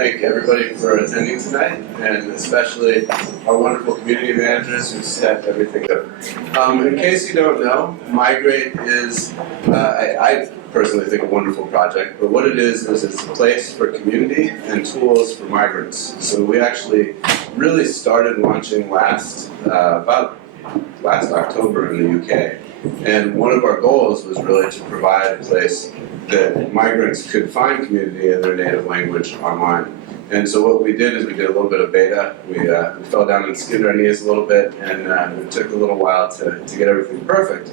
thank everybody for attending tonight, and especially our wonderful community managers who set everything up. In case you don't know, MIGREAT is, I personally think, a wonderful project, but what it is it's a place for community and tools for migrants. So we actually really started launching about last October in the UK. And one of our goals was really to provide a place that migrants could find community in their native language online. And so what we did is we did a little bit of beta. We fell down and skinned our knees a little bit, and it took a little while to get everything perfect.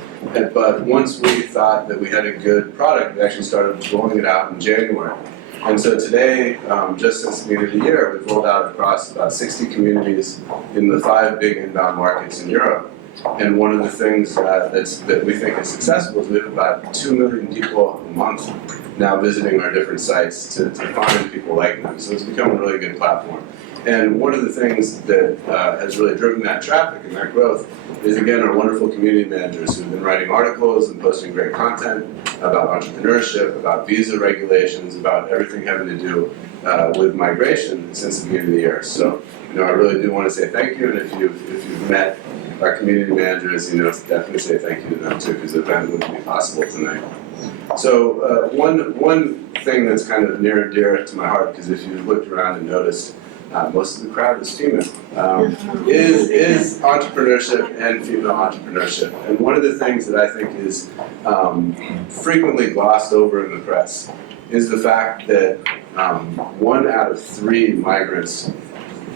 But once we thought that we had a good product, we actually started rolling it out in January. And so today, just since the beginning of the year, we've rolled out across about 60 communities in the 5 big inbound markets in Europe. And one of the things that we think is successful is we have about 2 million people a month now visiting our different sites to find people like them. So it's become a really good platform. And one of the things that has really driven that traffic and that growth is, again, our wonderful community managers who've been writing articles and posting great content about entrepreneurship, about visa regulations, about everything having to do with migration since the beginning of the year. So, I really do want to say thank you, and if you've met our community managers, definitely say thank you to them too, because the event wouldn't be possible tonight. So one thing that's kind of near and dear to my heart, because if you looked around and noticed, most of the crowd is female, is entrepreneurship and female entrepreneurship. And one of the things that I think is frequently glossed over in the press is the fact that 1 out of 3 migrants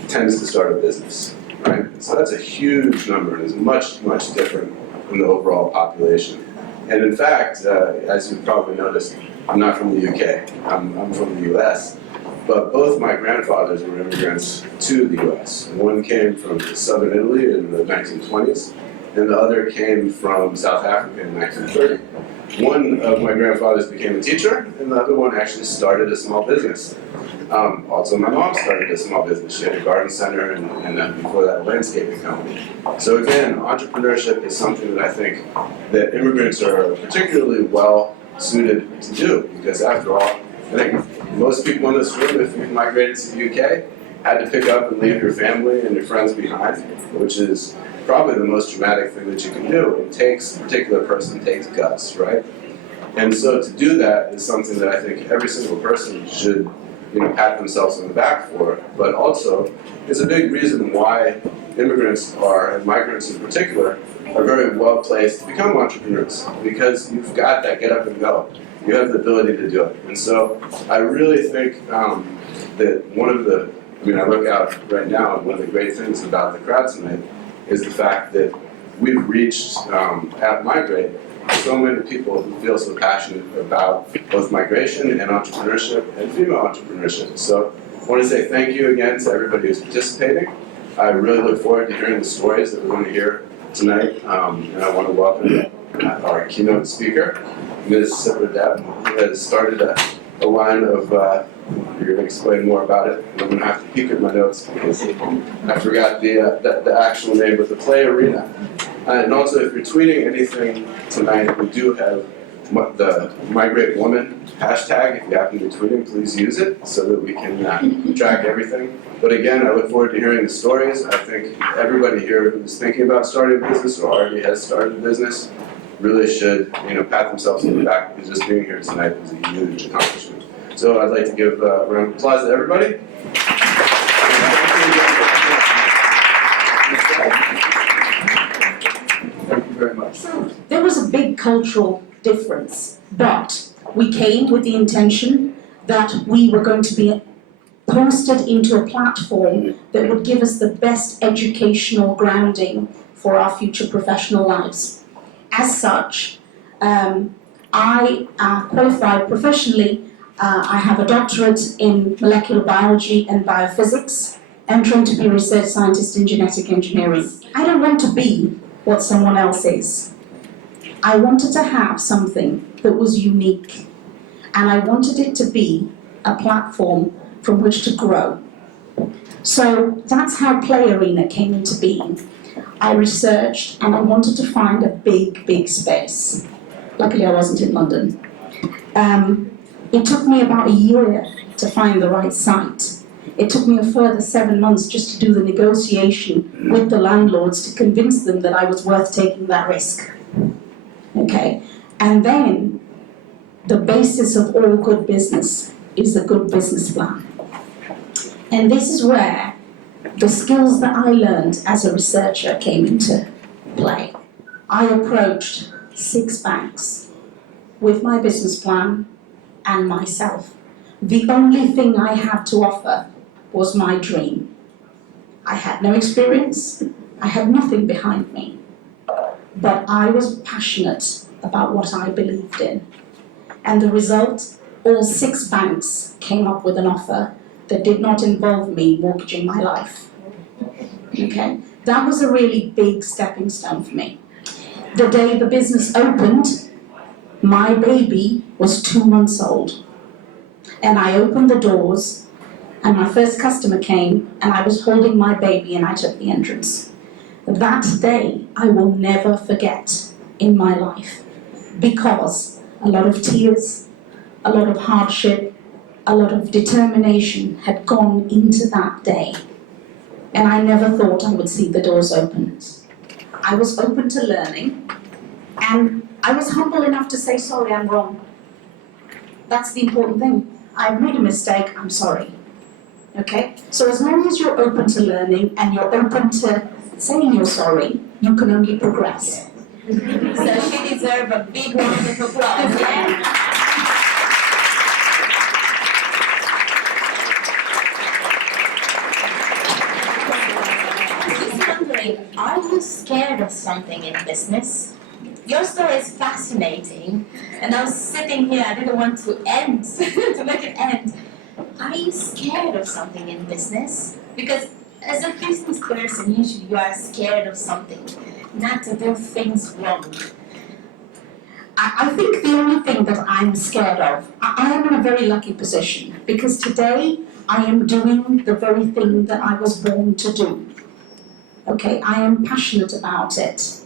tends to start a business. Right? So that's a huge number, and is much, much different from the overall population. And in fact, as you've probably noticed, I'm not from the UK, I'm from the US. But both my grandfathers were immigrants to the US. One came from southern Italy in the 1920s, and the other came from South Africa in 1930. One of my grandfathers became a teacher, and the other one actually started a small business. Also, my mom started a small business. She had a garden center and before that, a landscaping company. So again, entrepreneurship is something that I think that immigrants are particularly well suited to do, because after all, I think most people in this room, if you've migrated to the UK, had to pick up and leave your family and your friends behind, which is probably the most dramatic thing that you can do. It takes, a particular person takes guts, right? And so to do that is something that I think every single person should pat themselves on the back for, but also is a big reason why immigrants and migrants in particular, are very well placed to become entrepreneurs, because you've got that get up and go. You have the ability to do it. And so I really think that one of the, I look out right now, and one of the great things about the crowd tonight is the fact that we've reached, at MIGREAT, so many people who feel so passionate about both migration and entrepreneurship and female entrepreneurship. So I want to say thank you again to everybody who's participating. I really look forward to hearing the stories that we're going to hear tonight. And I want to welcome our keynote speaker, Ms. Sipra Deb, who has started a line of, you're going to explain more about it, and I'm going to have to peek at my notes because I forgot the actual name, but the Play Arena. And also, if you're tweeting anything tonight, we do have the Migrate Woman hashtag. If you happen to be tweeting, please use it so that we can track everything. But again, I look forward to hearing the stories. I think everybody here who's thinking about starting a business or already has started a business really should, pat themselves on the back, because just being here tonight is a huge accomplishment. So I'd like to give a round of applause to everybody. Thank you very much. There was a big cultural difference, but we came with the intention that we were going to be posted into a platform that would give us the best educational grounding for our future professional lives. As such, I qualified professionally. I have a doctorate in molecular biology and biophysics, and trained to be a research scientist in genetic engineering. I don't want to be what someone else is. I wanted to have something that was unique, and I wanted it to be a platform from which to grow. So that's how Play Arena came into being. I researched and I wanted to find a big space. Luckily I wasn't in London. It took me about a year to find the right site. It took me a further 7 months just to do the negotiation with the landlords to convince them that I was worth taking that risk. Okay? And then the basis of all good business is a good business plan. And this is where the skills that I learned as a researcher came into play. I approached 6 banks with my business plan and myself. The only thing I had to offer was my dream. I had no experience, I had nothing behind me, but I was passionate about what I believed in. And the result, all 6 banks came up with an offer that did not involve me mortgaging my life. Okay? That was a really big stepping stone for me. The day the business opened, my baby was 2 months old. And I opened the doors, and my first customer came, and I was holding my baby, and I took the entrance. That day, I will never forget in my life, because a lot of tears, a lot of hardship, a lot of determination had gone into that day. And I never thought I would see the doors open. I was open to learning, and I was humble enough to say, sorry, I'm wrong. That's the important thing. I've made a mistake, I'm sorry. Okay? So as long as you're open to learning and you're open to saying you're sorry, you can only progress. So she deserves a big round of applause, yeah? Just wondering, are you scared of something in business? Your story is fascinating, and I was sitting here, I didn't want to end, to make it end. Are you scared of something in business? Because as a business person, usually you are scared of something, not to do things wrong. I think the only thing that I'm scared of, I am in a very lucky position, because today I am doing the very thing that I was born to do. Okay, I am passionate about it.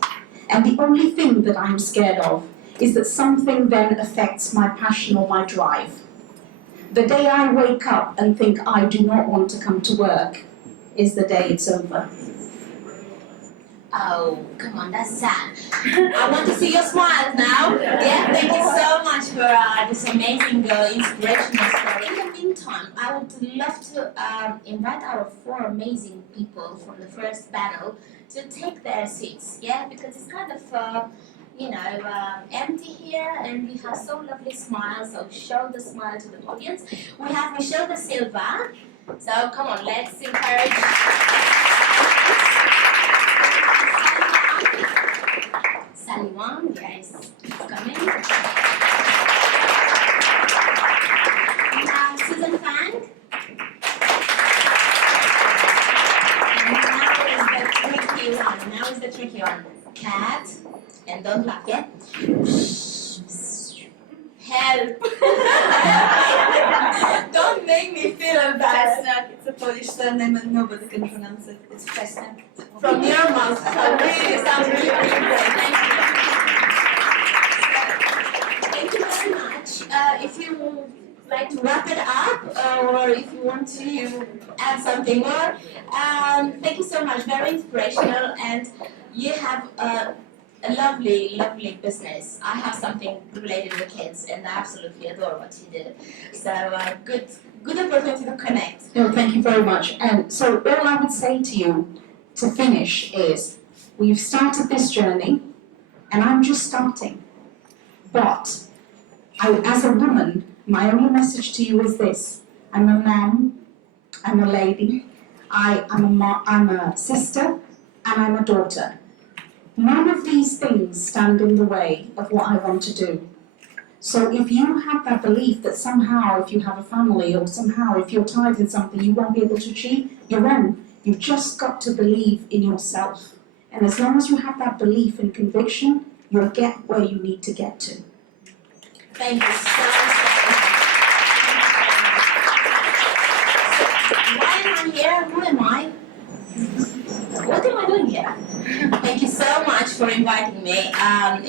And the only thing that I'm scared of is that something then affects my passion or my drive. The day I wake up and think I do not want to come to work is the day it's over. Oh, come on, that's sad. I want to see your smiles now. Yeah, thank you so much for this amazing inspirational story. In the meantime, I would love to invite our 4 amazing people from the first panel to take their seats, yeah, because it's kind of, empty here, and we have so lovely smiles, so show the smile to the audience. We have Michelle da Silva, so come on, let's encourage. Sally Wang, yes, it's coming. We have Susan Fang. And now is the tricky one. Cat, and don't laugh, yeah? Help! Don't make me feel embarrassed. Czesnak, it's a Polish surname and nobody can pronounce it. It's Czesnak. From your mouth, so really sounds really great. Thank you very much. If you would like to wrap it up, or if you want to add something more, thank you so much. Very inspirational, and you have a lovely, lovely business. I have something related to kids, and I absolutely adore what you do. So good opportunity to connect. No, thank you very much. And so all I would say to you to finish is, we've started this journey, and I'm just starting. But as a woman, my only message to you is this: I'm a man, I'm a lady, I'm a sister, and I'm a daughter. None of these things stand in the way of what I want to do. So if you have that belief that somehow if you have a family, or somehow if you're tied in something you won't be able to achieve, you're wrong. You've just got to believe in yourself. And as long as you have that belief and conviction, you'll get where you need to get to. Thank you so much. Why am I here? Who am I? What am I doing here? Thank you so much for inviting me.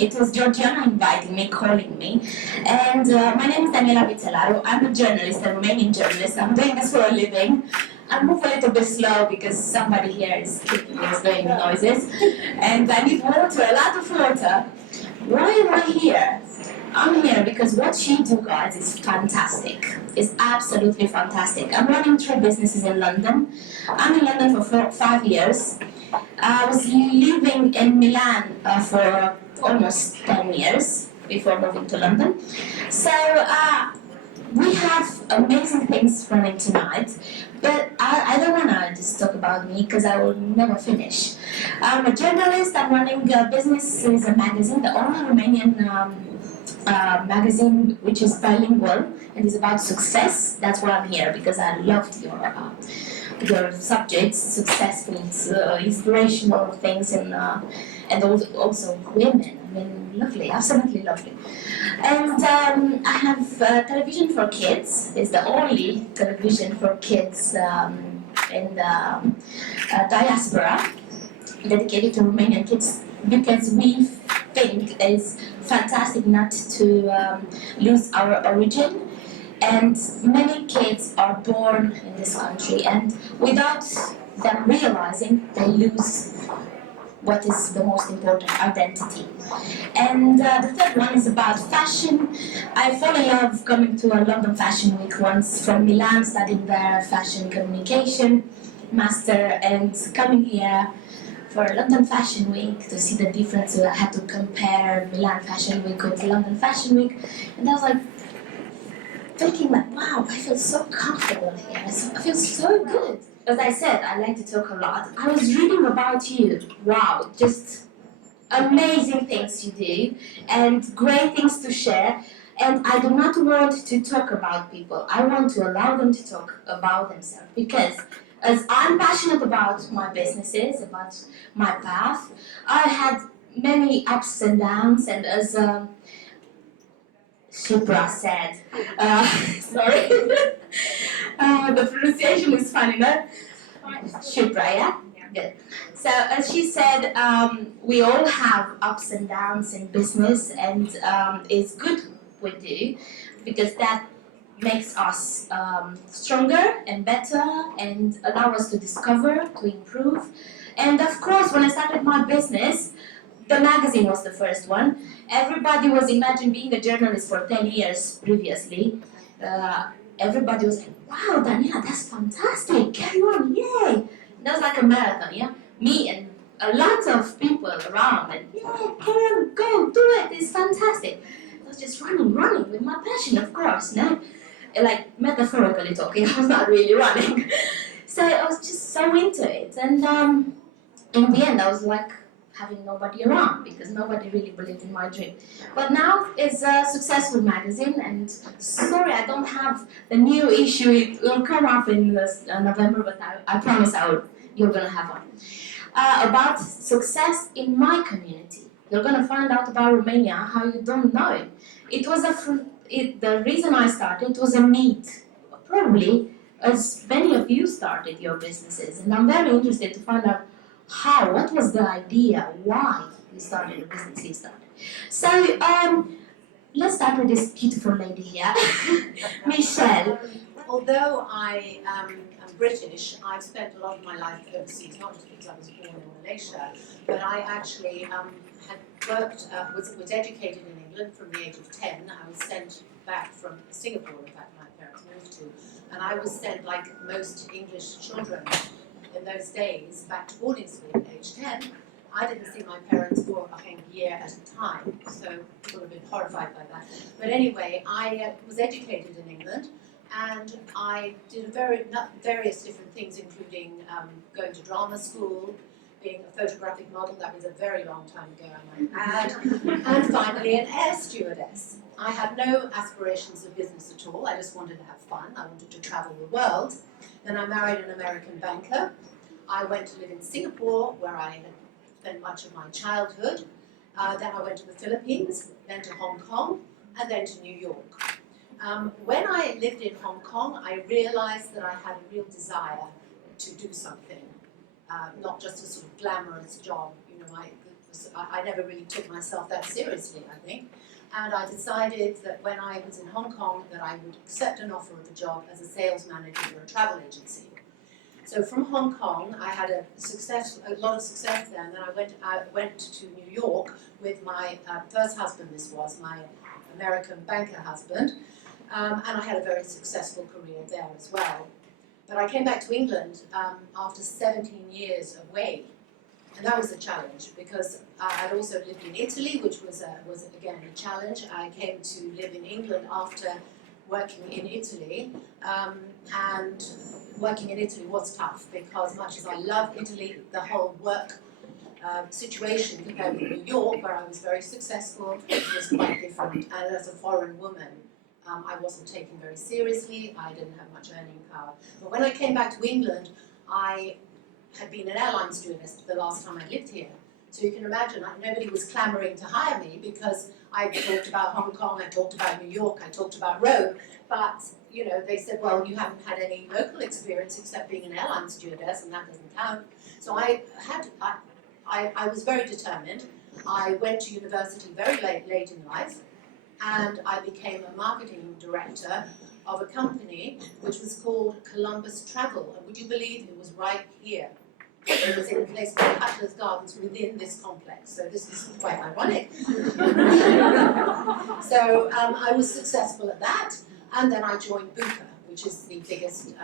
It was Georgiana inviting me, calling me. And my name is Daniela Vitelaru. I'm a journalist, a Romanian journalist. I'm doing this for a living. I move a little bit slow because somebody here is kicking me, is doing noises. And I need water, a lot of water. Why am I here? I'm here because what you do, guys, is fantastic. It's absolutely fantastic. I'm running 3 businesses in London. I'm in London for 5 years. I was living in Milan for almost 10 years before moving to London. So we have amazing things running tonight, but I don't want to just talk about me because I will never finish. I'm a journalist. I'm running a business, is a magazine, the only Romanian magazine which is bilingual and is about success. That's why I'm here, because I loved your subjects, successful, inspirational things, and also women. I mean, lovely, absolutely lovely. And I have television for kids. It's the only television for kids in the diaspora, dedicated to Romanian kids, because we think it's fantastic not to lose our origin. And many kids are born in this country, and without them realizing, they lose what is the most important, identity. And the third one is about fashion. I fell in love coming to a London Fashion Week once from Milan, studying their fashion communication master, and coming here for London Fashion Week to see the difference. So I had to compare Milan Fashion Week with London Fashion Week, and I was like thinking like, wow, I feel so comfortable here. I feel so good. As I said, I like to talk a lot. I was reading about you. Wow, just amazing things you do and great things to share. And I do not want to talk about people. I want to allow them to talk about themselves, because as I'm passionate about my businesses, about my path, I had many ups and downs, and as Shipra said, sorry, the pronunciation is funny, no? Shipra, yeah? Good. So as she said, we all have ups and downs in business, and it's good we do, because that makes us stronger and better and allow us to discover, to improve. And of course, when I started my business, the magazine was the first one. Everybody was imagining being a journalist for 10 years previously. Everybody was like, wow, Daniela, that's fantastic, carry on, yay! That was like a marathon, yeah? Me and a lot of people around, and yeah, carry on, go, do it, it's fantastic. I was just running with my passion, of course, no? Like, metaphorically talking, I was not really running. So I was just so into it, and in the end, I was like, having nobody around, because nobody really believed in my dream. But now it's a successful magazine, and sorry, I don't have the new issue. It will come up in November, but I promise you're gonna have one. About success in my community. You're gonna find out about Romania how you don't know it. It was the reason I started was a need, probably as many of you started your businesses, and I'm very interested to find out what was the idea, why you started the business you started. So let's start with this beautiful lady here, Michelle. Although I am British, I've spent a lot of my life overseas, not just because I was born in Malaysia, but I actually had worked, was educated in England from the age of 10. I was sent back from Singapore, in fact, my parents moved to, and I was sent, like most English children in those days, back to boarding school at age 10. I didn't see my parents for, I think, a year at a time, so people have been horrified by that. But anyway, I was educated in England, and I did various different things, including going to drama school, being a photographic model. That was a very long time ago, I might add, and finally an air stewardess. I had no aspirations of business at all. I just wanted to have fun. I wanted to travel the world. Then I married an American banker. I went to live in Singapore, where I had spent much of my childhood. Then I went to the Philippines, then to Hong Kong, and then to New York. When I lived in Hong Kong, I realized that I had a real desire to do something, not just a sort of glamorous job. You know, the I never really took myself that seriously, I think. And I decided that when I was in Hong Kong that I would accept an offer of a job as a sales manager for a travel agency. So from Hong Kong, I had a lot of success there, and then I went to New York with my first husband. This was my American banker husband, and I had a very successful career there as well. But I came back to England after 17 years away, and that was a challenge because I'd also lived in Italy, which was again a challenge. I came to live in England after working in Italy, and working in Italy was tough because much as I love Italy, the whole work situation compared with New York, where I was very successful, was quite different. And as a foreign woman, I wasn't taken very seriously. I didn't have much earning power. But when I came back to England, I had been an airline stewardess the last time I lived here. So you can imagine, nobody was clamoring to hire me because I talked about Hong Kong, I talked about New York, I talked about Rome, but you know, they said, well, you haven't had any local experience except being an airline stewardess, and that doesn't count. So I was very determined. I went to university very late in life, and I became a marketing director of a company which was called Columbus Travel. And would you believe it was right here? It was in a place called Cutler's Gardens within this complex, so this is quite ironic. So I was successful at that, and then I joined Bupa, which is the biggest,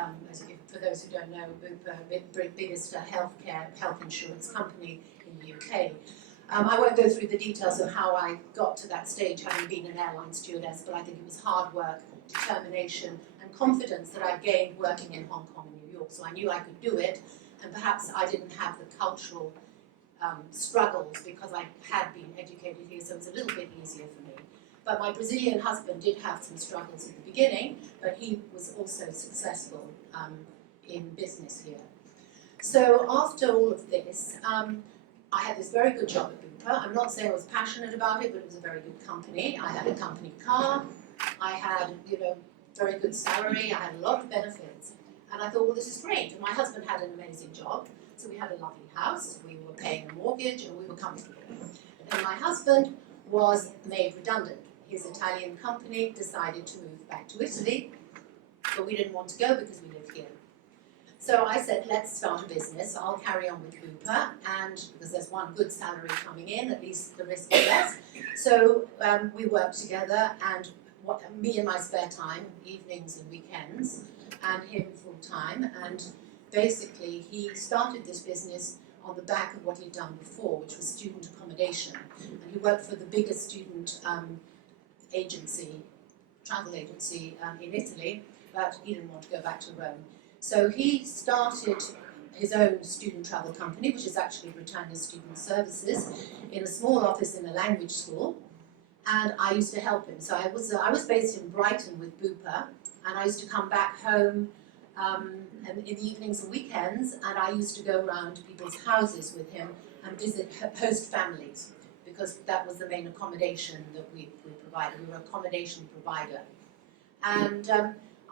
for those who don't know, Bupa, the biggest health insurance company in the UK. I won't go through the details of how I got to that stage, having been an airline stewardess, but I think it was hard work, determination, and confidence that I gained working in Hong Kong and New York, so I knew I could do it. And perhaps I didn't have the cultural struggles because I had been educated here, so it's a little bit easier for me. But my Brazilian husband did have some struggles at the beginning, but he was also successful in business here. So after all of this, I had this very good job at Bupa. I'm not saying I was passionate about it, but it was a very good company. I had a company car, I had, very good salary, I had a lot of benefits. And I thought, well, this is great. And my husband had an amazing job. So we had a lovely house, we were paying a mortgage, and we were comfortable. And then my husband was made redundant. His Italian company decided to move back to Italy, but we didn't want to go because we live here. So I said, let's start a business. I'll carry on with Bupa, and because there's one good salary coming in, at least the risk is less. So we worked together, and me in my spare time, evenings and weekends, and him full time, and basically he started this business on the back of what he'd done before, which was student accommodation. And he worked for the biggest student travel agency in Italy, but he didn't want to go back to Rome. So he started his own student travel company, which is actually Britannia Student Services, in a small office in a language school, and I used to help him. So I was based in Brighton with Bupa, and I used to come back home in the evenings and weekends, and I used to go around to people's houses with him and host families, because that was the main accommodation that we provided. We were an accommodation provider. And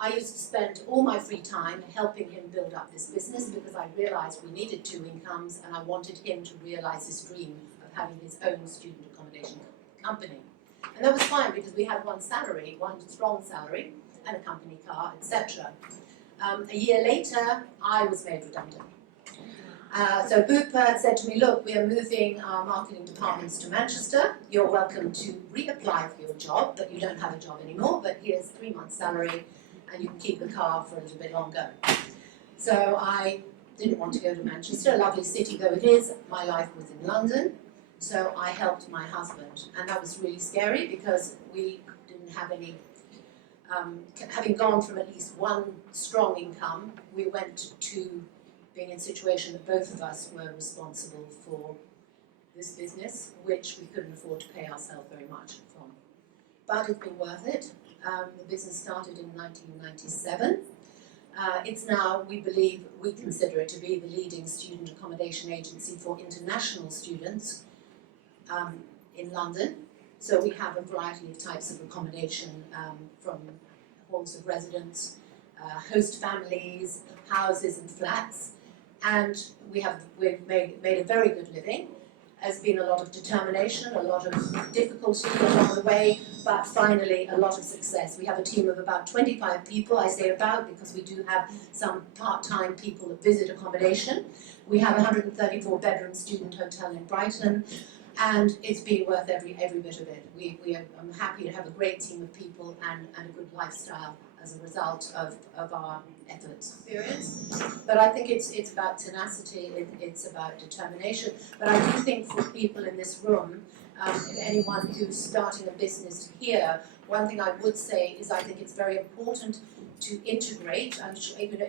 I used to spend all my free time helping him build up this business, because I realized we needed 2 incomes, and I wanted him to realize his dream of having his own student accommodation company. And that was fine, because we had one strong salary, and a company car, etc. A year later, I was made redundant. So Bupa said to me, look, we are moving our marketing departments to Manchester. You're welcome to reapply for your job, but you don't have a job anymore, but here's 3 months' salary, and you can keep the car for a little bit longer. So I didn't want to go to Manchester, a lovely city though it is. My life was in London, so I helped my husband. And that was really scary, because we didn't have any having gone from at least one strong income, we went to being in a situation that both of us were responsible for this business, which we couldn't afford to pay ourselves very much from. But it's been worth it. The business started in 1997. It's now, we consider it to be the leading student accommodation agency for international students in London. So we have a variety of types of accommodation, from halls of residence, host families, houses and flats, and we've made a very good living. has been a lot of determination, a lot of difficulty along the way, but finally a lot of success. We have a team of about 25 people. I say about because we do have some part-time people that visit accommodation. We have a 134-bedroom student hotel in Brighton, and it's been worth every bit of it. I'm happy to have a great team of people and a good lifestyle as a result of our efforts. Experience. But I think it's about tenacity, it's about determination. But I do think for people in this room, anyone who's starting a business here, one thing I would say is I think it's very important to integrate, and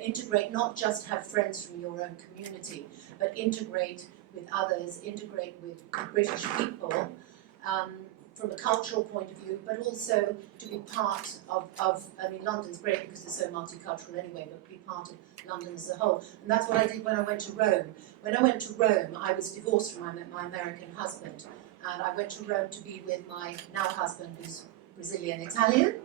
integrate, not just have friends from your own community, but integrate with others, integrate with British people, from a cultural point of view, but also to be part of I mean, London's great because it's so multicultural anyway, but be part of London as a whole. And that's what I did when I went to Rome. When I went to Rome, I was divorced from my American husband, and I went to Rome to be with my now husband, who's Brazilian Italian.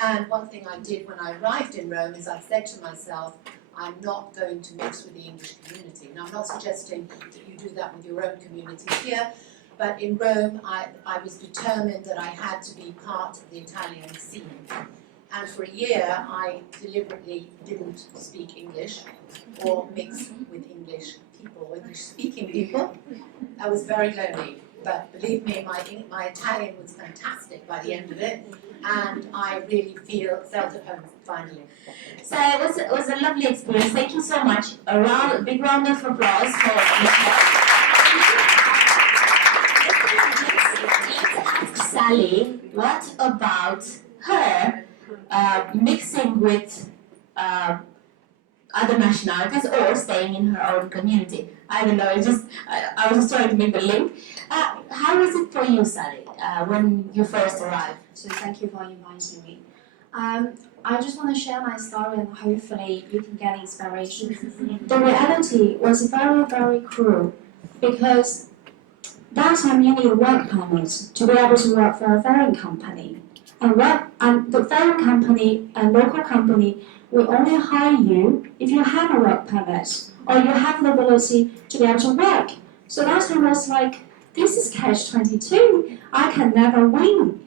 And one thing I did when I arrived in Rome is I said to myself, I'm not going to mix with the English community. Now, I'm not suggesting that you do that with your own community here, but in Rome, I was determined that I had to be part of the Italian scene. And for a year, I deliberately didn't speak English or mix with English people, English-speaking people. I was very lonely, but believe me, my Italian was fantastic by the end of it, and I really felt at home finally. So it was a lovely experience. Thank you so much. A big round of applause for Michelle. Let's ask Sally, what about her mixing with other nationalities or staying in her own community? I don't know, I was just trying to make the link. How was it for you, Sally, when you first arrived? So thank you for inviting me. I just want to share my story and hopefully you can get inspiration. The reality was very, very cruel because that time you need a work permit to be able to work for a foreign company. And the foreign company, a local company, will only hire you if you have a work permit or you have the ability to be able to work. So that time I was like, this is catch-22. I can never win.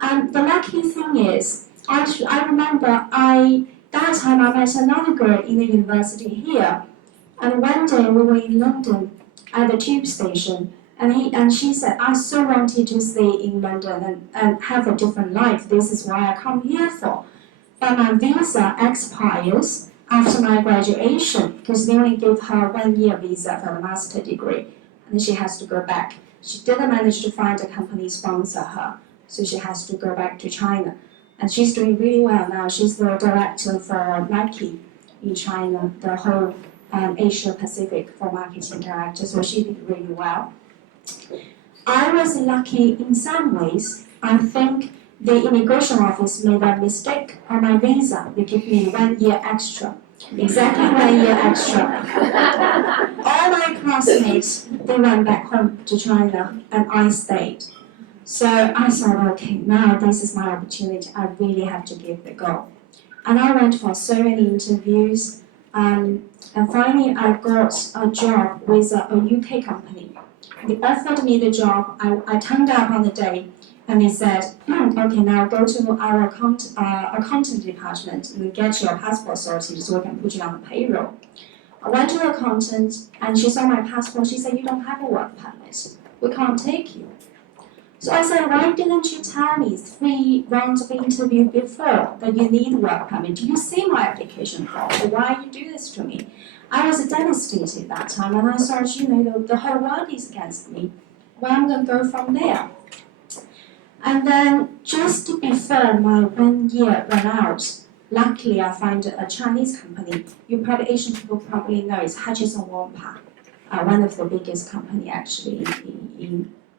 And the lucky thing is, I remember that time I met another girl in the university here. And one day we were in London at the tube station. And she said, I so wanted to stay in London and have a different life. This is why I come here for. But my visa expires after my graduation because they only give her 1 year visa for the master's degree. And she has to go back. She didn't manage to find a company sponsor her, so she has to go back to China. And she's doing really well now. She's the director for Nike in China, the whole Asia Pacific for marketing director, so she did really well. I was lucky in some ways. I think the immigration office made a mistake on my visa. They gave me 1 year extra. Exactly 1 year extra. All my classmates, they went back home to China and I stayed. So I thought, okay, now this is my opportunity. I really have to give it a go. And I went for so many interviews. And finally I got a job with a UK company. They offered me the job. I turned up on the day and they said, okay, now go to our accountant department and get your passport sorted so we can put you on the payroll. I went to the accountant and she saw my passport. She said, you don't have a work permit. We can't take you. So I said, why didn't you tell me 3 rounds of interview before that you need work permit? Do you see my application form? Why you do this to me? I was devastated that time and I thought, the whole world is against me. Where am I going to go from there? And then just before my 1 year ran out, luckily I found a Chinese company. Asian people probably know it's Hutchison Whampoa, one of the biggest company actually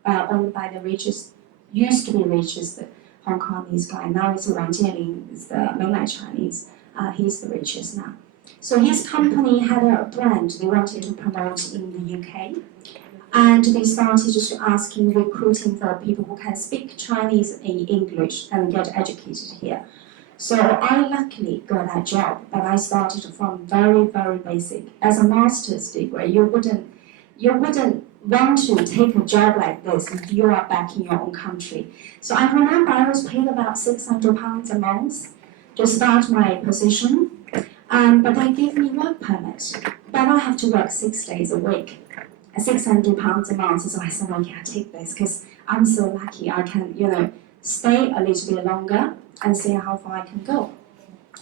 owned by the richest, used to be richest Hong Kongese guy. Now it's Wang Jianling, is the mainland Chinese. He's the richest now. So his company had a brand they wanted to promote in the UK. And they started just asking, recruiting for people who can speak Chinese and English and get educated here. So I luckily got that job, but I started from very, very basic. As a master's degree, you wouldn't want to take a job like this if you are back in your own country. So I remember I was paid about £600 a month to start my position, but they gave me work permit. But I have to work 6 days a week, £600 a month. So I said, okay, I take this because I'm so lucky. I can, stay a little bit longer and see how far I can go.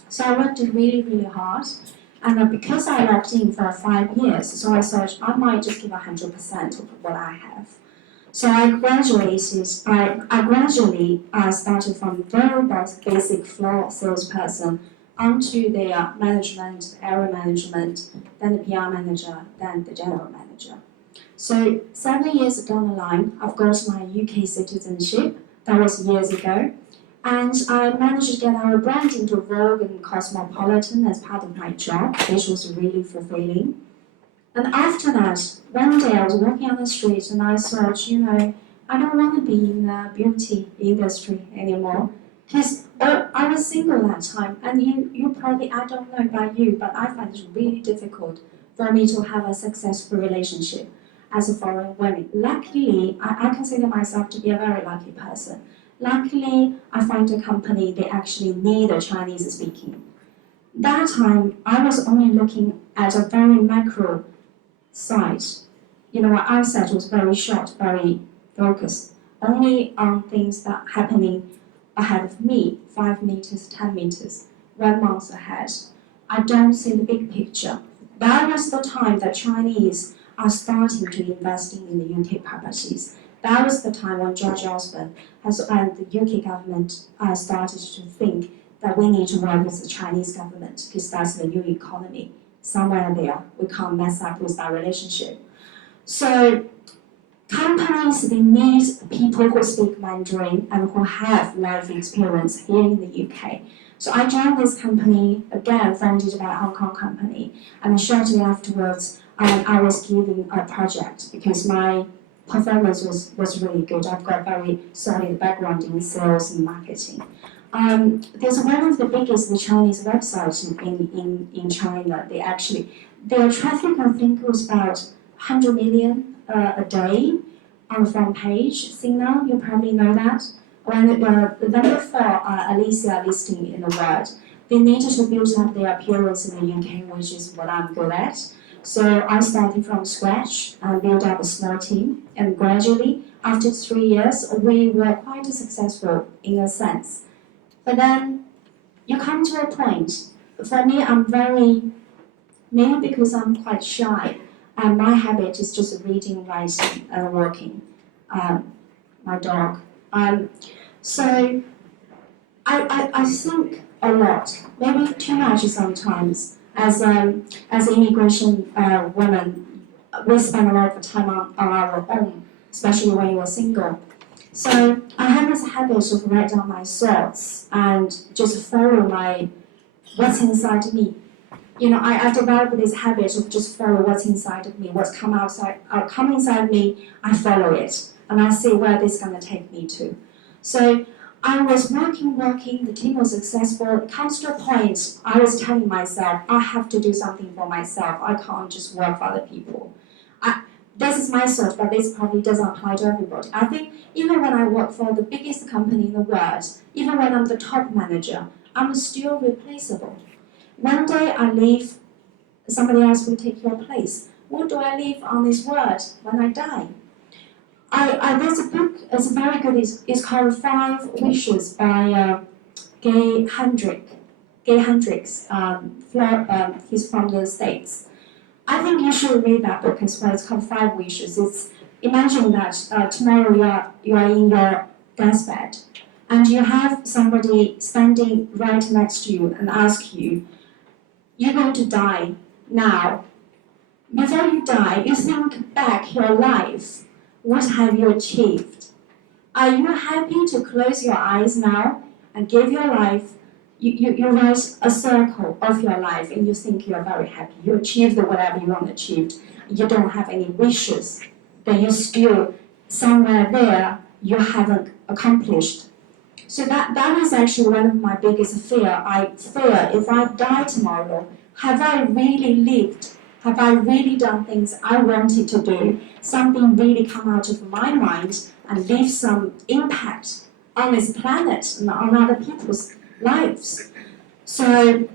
So I worked really, really hard. And because I locked in for 5 years, so I thought I might just give 100% of what I have. So I graduated, I gradually started from very basic floor salesperson onto the management, area management, then the PR manager, then the general manager. So 7 years down the line, I've got my UK citizenship. That was years ago. And I managed to get our brand into Vogue and Cosmopolitan as part of my job, which was really fulfilling. And after that, one day I was walking on the street and I thought, I don't want to be in the beauty industry anymore. Because I was single that time, and you probably, I don't know about you, but I find it really difficult for me to have a successful relationship as a foreign woman. Luckily, I consider myself to be a very lucky person. Luckily, I find a company, they actually need a Chinese speaking. That time, I was only looking at a very macro side. What I said was very short, very focused, only on things that are happening ahead of me, 5 meters, 10 meters, 1 month ahead. I don't see the big picture. That was the time that Chinese are starting to invest in the UK properties. That was the time when George Osborne and the UK government started to think that we need to work with the Chinese government because that's the new economy. Somewhere there, we can't mess up with that relationship. So companies, they need people who speak Mandarin and who have life experience here in the UK. So I joined this company, again, founded by a Hong Kong company, and shortly afterwards, I was given a project because my performance was really good. I've got a very solid background in sales and marketing. There's one of the biggest Chinese websites in China. Their traffic, I think, was about 100 million a day on the front page. Sina, you probably know that. When the number 4 Alicia listing in the world, they needed to build up their appearance in the UK, which is what I'm good at. So I started from scratch and built up a small team, and gradually, after 3 years, we were quite successful in a sense. But then you come to a point. For me, maybe because I'm quite shy, and my habit is just reading, writing, and walking. My dog. So I think a lot, maybe too much sometimes. As immigration women, we spend a lot of time on our own, especially when you are single. So I have this habit of write down my thoughts and just follow what's inside me. I developed this habit of just follow what's inside of me, what's come inside me, I follow it, and I see where this is going to take me to. So I was working, the team was successful. It comes to a point, I was telling myself, I have to do something for myself. I can't just work for other people. This is my thought, but this probably doesn't apply to everybody. I think even when I work for the biggest company in the world, even when I'm the top manager, I'm still replaceable. One day I leave, somebody else will take your place. What do I leave on this world when I die? There's a book, it's very good, it's called 5 Wishes by Gay Hendricks. He's from the States. I think you should read that book as well. It's called 5 Wishes. Imagine that tomorrow you are in your deathbed and you have somebody standing right next to you and ask you, you're going to die now. Before you die, you think back your life. What have you achieved? Are you happy to close your eyes now and give your life? You write a circle of your life and you think you're very happy. You achieved whatever you want to achieve. You don't have any wishes. Then you're still somewhere there you haven't accomplished. So that is actually one of my biggest fear. I fear if I die tomorrow, have I really lived Have I really done things I wanted to do? Something really come out of my mind and leave some impact on this planet and on other people's lives. So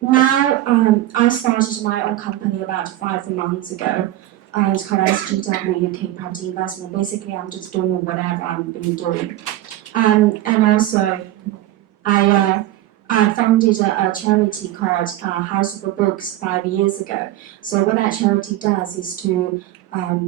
now I started my own company about 5 months ago. It's called SGW UK Property Investment. Basically, I'm just doing whatever I've been doing. And also, I founded a charity called House of Books 5 years ago. So what that charity does is to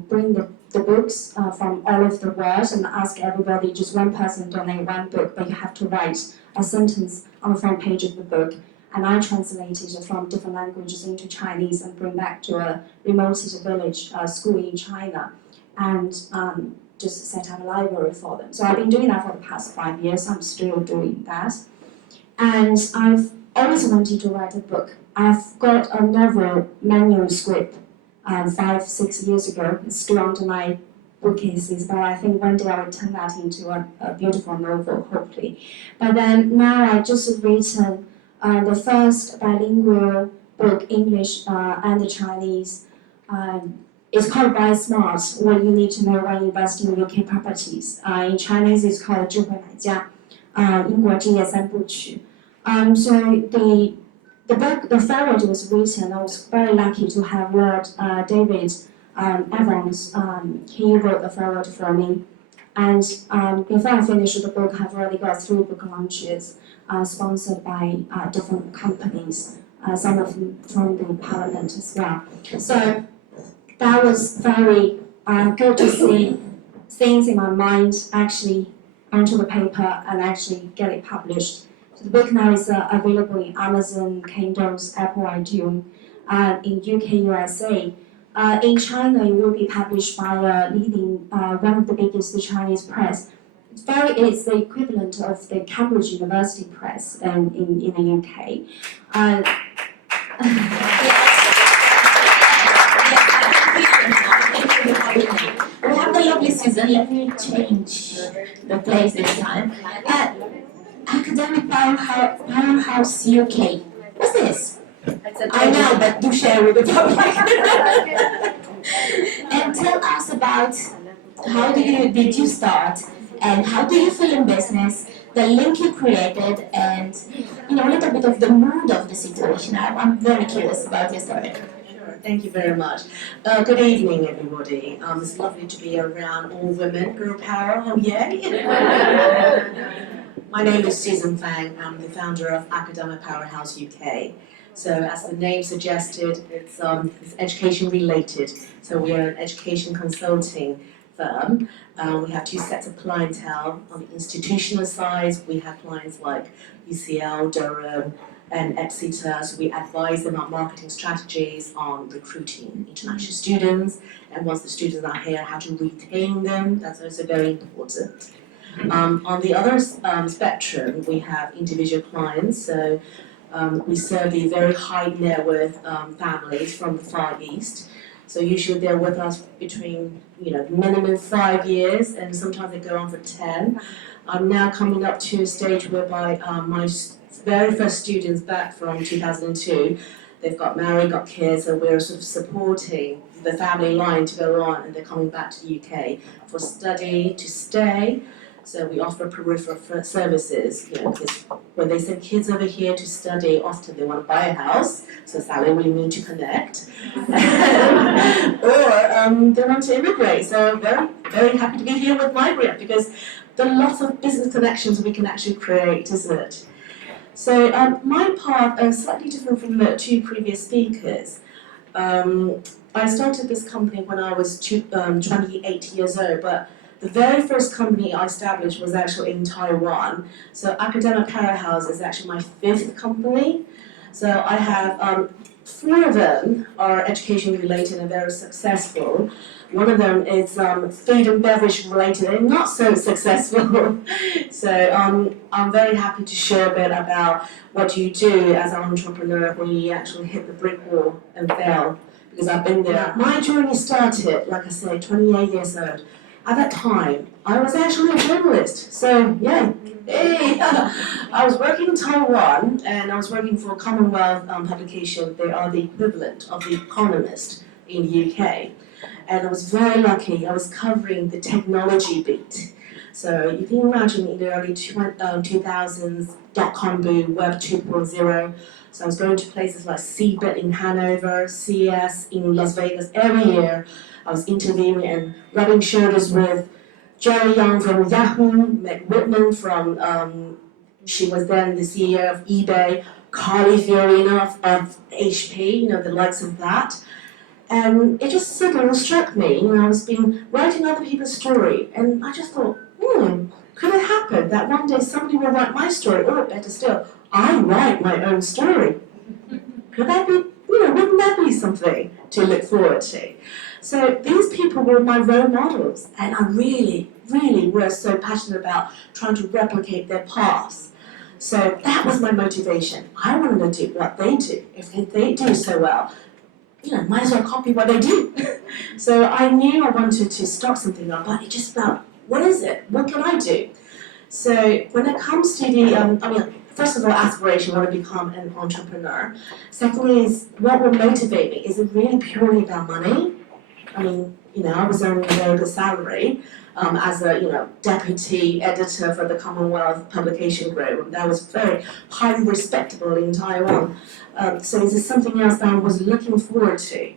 bring the books from all over the world and ask everybody, just one person donate one book, but you have to write a sentence on the front page of the book. And I translated it from different languages into Chinese and bring back to a remote village school in China, and just set up a library for them. So I've been doing that for the past 5 years. I'm still doing that. And I've always wanted to write a book. I've got a novel manuscript 5-6 years ago. It's still under my bookcases, but I think one day I will turn that into a beautiful novel, hopefully. But then now I just written the first bilingual book, English and Chinese. It's called Buy Smart, What You Need to Know When Investing in UK Properties. In Chinese, it's called 智慧买家, 英国置业三部曲. So the book, the foreword was written. I was very lucky to have Lord David Evans. He wrote the foreword for me. And before I finished the book, I've already got 3 book launches sponsored by different companies, some of them from the parliament as well. So that was very good to see things in my mind actually onto the paper and actually get it published. So the book now is available in Amazon, Kindles, Apple iTunes, in UK, USA. In China, it will be published by one of the biggest Chinese press. It's the equivalent of the Cambridge University Press in the UK. We have the lovely Susan. Let me change the place this time. Academic Powerhouse UK. What's this? I know, but do share with the public. And tell us about how did you start, and how do you feel in business, the link you created, and a little bit of the mood of the situation. I'm very curious about your story. Sure, thank you very much. Good evening, everybody. It's lovely to be around all women, girl power, oh yay! My name is Susan Fang. I'm the founder of Academic Powerhouse UK. So as the name suggested, it's education related. So we are an education consulting firm. We have 2 sets of clientele. On the institutional side, we have clients like UCL, Durham, and Exeter. So we advise them on marketing strategies on recruiting international students. And once the students are here, how to retain them. That's also very important. On the other spectrum, we have individual clients. So we serve the very high net worth families from the Far East. So usually they're with us between, minimum 5 years, and sometimes they go on for 10. I'm now coming up to a stage whereby my very first students back from 2002, they've got married, got kids, so we're sort of supporting the family line to go on, and they're coming back to the UK for study, to stay. So we offer peripheral services, because when they send kids over here to study, often they want to buy a house, so sadly we need to connect. Or they want to immigrate, so very, very happy to be here with MIGREAT, because there are lots of business connections we can actually create, isn't it? So my path is slightly different from the 2 previous speakers. I started this company when I was 28 years old, but the very first company I established was actually in Taiwan. So Academic Powerhouse is actually my 5th company. So I have 4 of them are education related and very successful. One of them is food and beverage related and not so successful. So I'm very happy to share a bit about what you do as an entrepreneur when you actually hit the brick wall and fail. Because I've been there. My journey started, like I said, 28 years old. At that time, I was actually a journalist. So yeah, hey, I was working in Taiwan and I was working for a Commonwealth publication. They are the equivalent of The Economist in the UK. And I was very lucky. I was covering the technology beat. So you can imagine in the early 2000s, dot-com boom, Web 2.0. So I was going to places like CeBIT in Hanover, CES in Las Vegas every year. I was interviewing and rubbing shoulders with Jerry Young from Yahoo, Meg Whitman from, she was then the CEO of eBay, Carly Fiorina of HP, the likes of that. And it just suddenly struck me, I was writing other people's story, and I just thought, could it happen that one day somebody will write my story, or better still, I write my own story? Could that be, wouldn't that be something to look forward to? So these people were my role models, and I really, really was so passionate about trying to replicate their paths. So that was my motivation. I wanted to do what they do. If they do so well, might as well copy what they do. So I knew I wanted to start something up, but it just felt, what is it? What can I do? So when it comes to the, first of all, aspiration, I want to become an entrepreneur. Secondly is, what will motivate me? Is it really purely about money? I was earning a very good salary as a, deputy editor for the Commonwealth Publication Group. That was very highly respectable in Taiwan. So is this something else that I was looking forward to?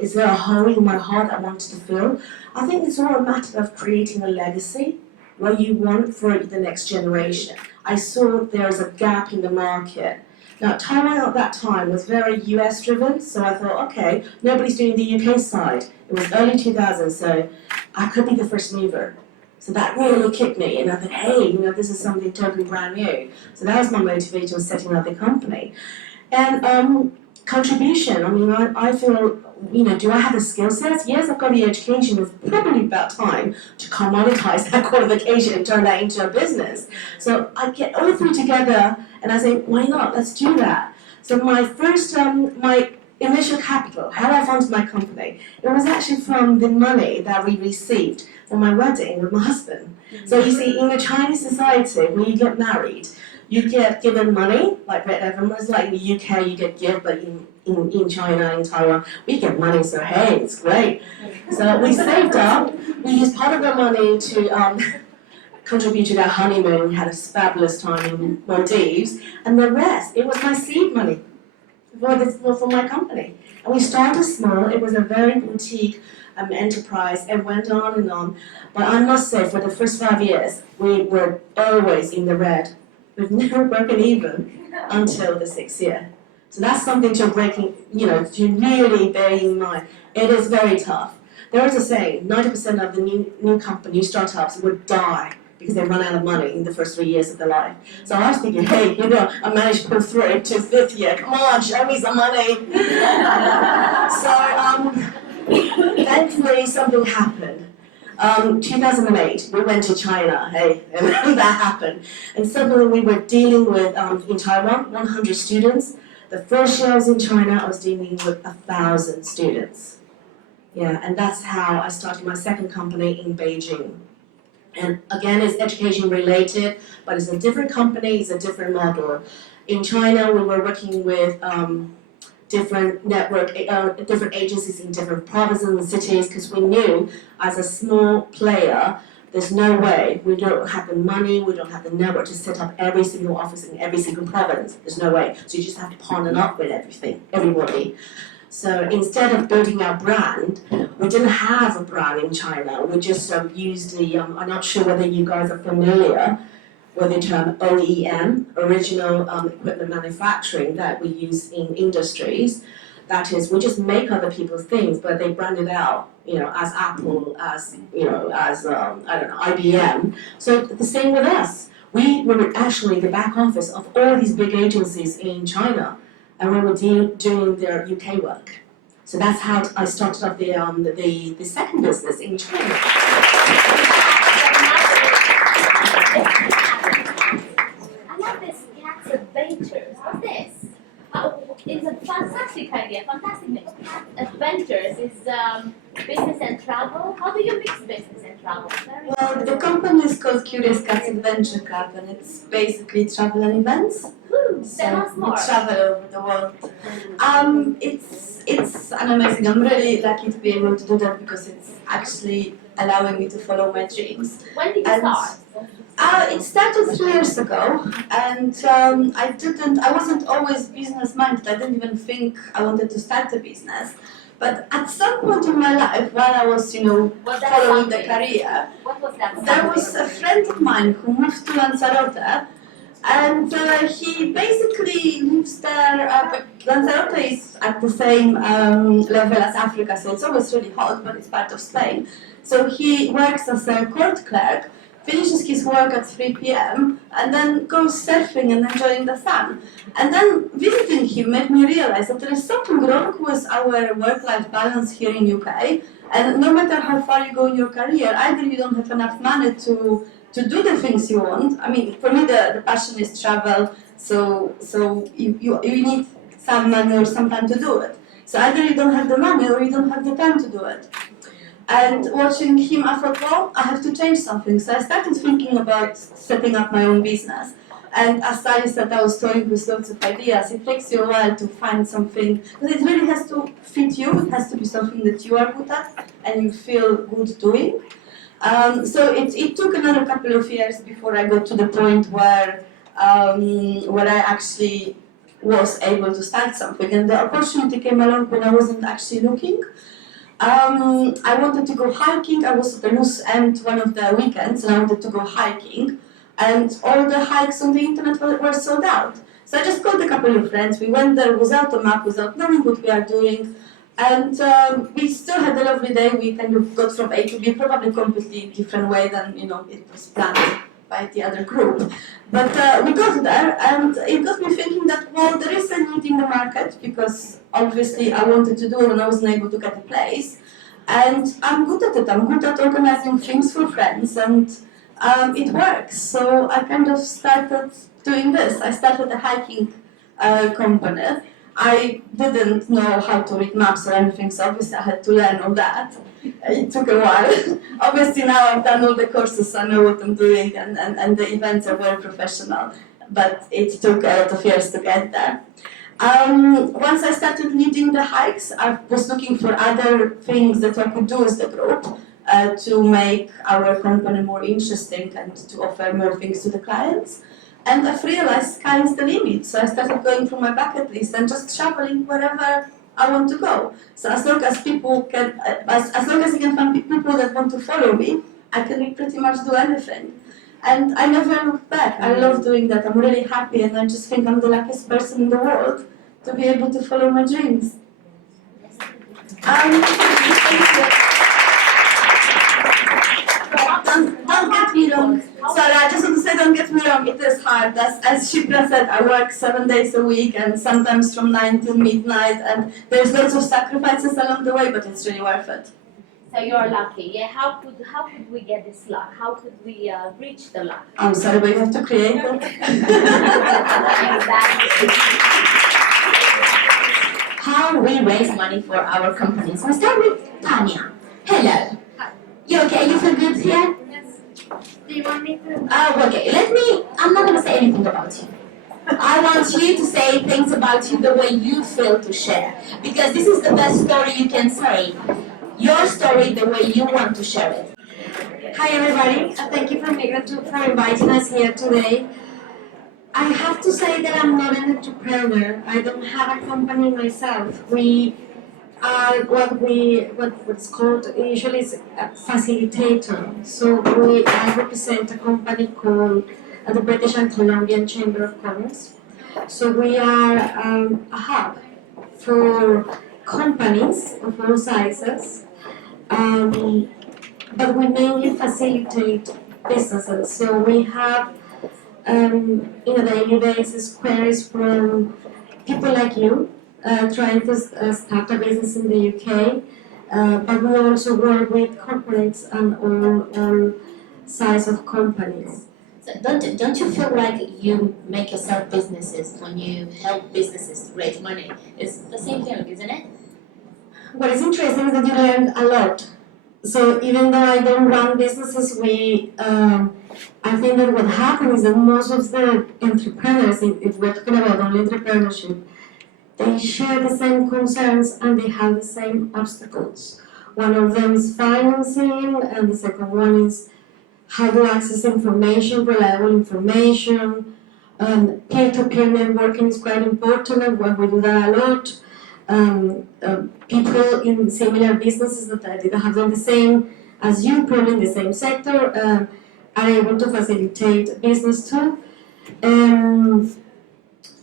Is there a hole in my heart I wanted to fill? I think it's all a matter of creating a legacy, what you want for the next generation. I saw there's a gap in the market. Now, Taiwan at that time was very US driven, so I thought, okay, nobody's doing the UK side. It was early 2000s, so I could be the first mover. So that really kicked me, and I thought, hey, this is something totally brand new. So that was my motivation of setting up the company. And contribution, I feel, do I have the skill sets? Yes, I've got the education. It's probably about time to commoditize that qualification and turn that into a business. So I get all three together and I say, why not? Let's do that. So my first, my initial capital, how I funded my company, it was actually from the money that we received for my wedding with my husband. So you see, in the Chinese society, when you get married, you get given money, like everyone's like in the UK, you get gift, but in China, in Taiwan, we get money, so hey, it's great. So we saved up, we used part of the money to contribute to that honeymoon, we had a fabulous time in Maldives, and the rest, it was my seed money for my company. And we started small, it was a very boutique enterprise, and went on and on. But I must say, for the first 5 years, we were always in the red. We've never broken even until the 6th year. So that's something to to really bear in mind. It is very tough. There is a saying, 90% of the new startups would die because they run out of money in the first 3 years of their life. So I was thinking, hey, I managed to pull through it to 5th year. Come on, show me some money. So thankfully something happened. 2008, we went to China, and that happened. And suddenly we were dealing with, in Taiwan, 100 students. The first year I was in China, I was dealing with 1,000 students. Yeah, and that's how I started my second company in Beijing. And again, it's education related, but it's a different company, it's a different model. In China, we were working with different different agencies in different provinces and cities, because we knew as a small player, there's no way, we don't have the money, we don't have the network to set up every single office in every single province. There's no way. So you just have to partner up with everybody. So instead of building our brand, we didn't have a brand in China. We just used the, I'm not sure whether you guys are familiar with the term OEM, original equipment manufacturing, that we use in industries. That is, we just make other people's things, but they brand it out, as Apple, as, IBM. So the same with us. We were actually the back office of all these big agencies in China, and we were doing their UK work. So that's how I started up the second business in China. I love this Cats Adventures. What's this? It's a fantastic idea, fantastic name. Cat Adventures is Business and travel? How do you mix business and travel? Very Well, the company is called Curious Cats Adventure Club, and it's basically travel and events. Tell us We more. travel over the world. It's an amazing. I'm really lucky to be able to do that because it's actually allowing me to follow my dreams. When did you And start? It started 3 years ago, and I wasn't always business minded. I didn't even think I wanted to start a business. But at some point in my life, while I was, Was that following the something? career, What was that? there was a friend of mine who moved to Lanzarote, and he basically lives there. Lanzarote is at the same level as Africa, so it's always really hot, but it's part of Spain. So he works as a court clerk, finishes his work at 3 p.m. and then goes surfing and enjoying the sun. And then visiting him made me realize that there is something wrong with our work-life balance here in UK. And no matter how far you go in your career, either you don't have enough money to do the things you want. I mean, for me, the passion is travel, so you need some money or some time to do it. So either you don't have the money or you don't have the time to do it. And watching him, I thought, well, I have to change something. So I started thinking about setting up my own business. And as Sally said, I was toying with lots of ideas. It takes you a while to find something, because it really has to fit you. It has to be something that you are good at and you feel good doing. So it took another couple of years before I got to the point where I actually was able to start something. And the opportunity came along when I wasn't actually looking. I wanted to go hiking. I was at the loose end one of the weekends and I wanted to go hiking. And all the hikes on the internet were sold out. So I just called a couple of friends. We went there without a map, without knowing what we are doing. And we still had a lovely day. We kind of got from A to B, probably completely different way than it was planned by the other group. But we got there, and it got me thinking that, well, there is a need in the market, because obviously I wanted to do it and I wasn't able to get a place. And I'm good at it. I'm good at organizing things for friends, and it works. So I kind of started doing this. I started a hiking company. I didn't know how to read maps or anything, so obviously I had to learn all that. It took a while. Obviously now I've done all the courses, so I know what I'm doing, and the events are very professional, but it took a lot of years to get there. Once I started leading the hikes, I was looking for other things that I could do as the group to make our company more interesting and to offer more things to the clients. And I've realized sky is the limit. So I started going through my bucket list and just traveling wherever I want to go. So as long as people can, as long as I can find people that want to follow me, I can pretty much do anything. And I never looked back. I love doing that. I'm really happy, and I just think I'm the luckiest person in the world to be able to follow my dreams. Don't get me wrong. Sorry, I just want to say, don't get me wrong, it is hard. As Shipra said, I work 7 days a week and sometimes from 9 till midnight, and there's lots of sacrifices along the way, but it's really worth it. So you're lucky, yeah? How could we get this luck? How could we reach the luck? I'm sorry, but you have to create it. Exactly. How we raise money for our companies. We start with Tanya. Hello. Hi. You okay? You feel good here? Yes. Do you want me to? Okay, I'm not gonna say anything about you. I want you to say things about you the way you feel to share. Because this is the best story you can say. Your story the way you want to share it. Hi everybody, thank you for MIGREAT for inviting us here today. I have to say that I'm not an entrepreneur. I don't have a company myself. We are what's called usually is a facilitator. So I represent a company called the British and Colombian Chamber of Commerce. So we are a hub for companies of all sizes. But we mainly facilitate businesses. So we have, in a daily basis, queries from people like you trying to start a business in the UK. But we also work with corporates and all size of companies. So don't you feel like you make yourself businesses when you help businesses to raise money? It's the same thing, isn't it? what is interesting is that you learn a lot. So even though I don't run businesses, I think that what happens is that most of the entrepreneurs, if we're talking about only entrepreneurship, they share the same concerns and they have the same obstacles. One of them is financing, and the second one is how to access information, reliable information. Peer-to-peer networking is quite important, and we do that a lot. People in similar businesses that have done the same as you, probably in the same sector, are able to facilitate business too. And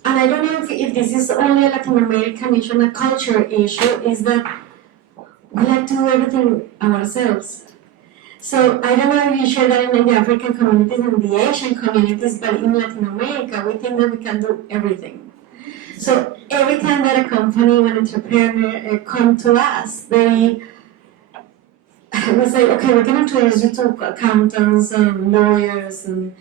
I don't know if this is only a Latin American issue, a culture issue, is that we like to do everything ourselves. So I don't know if you share that in the African communities and the Asian communities, but in Latin America, we think that we can do everything. So every time that a company or an entrepreneur come to us, they will say, okay, we're going to introduce you to accountants and lawyers and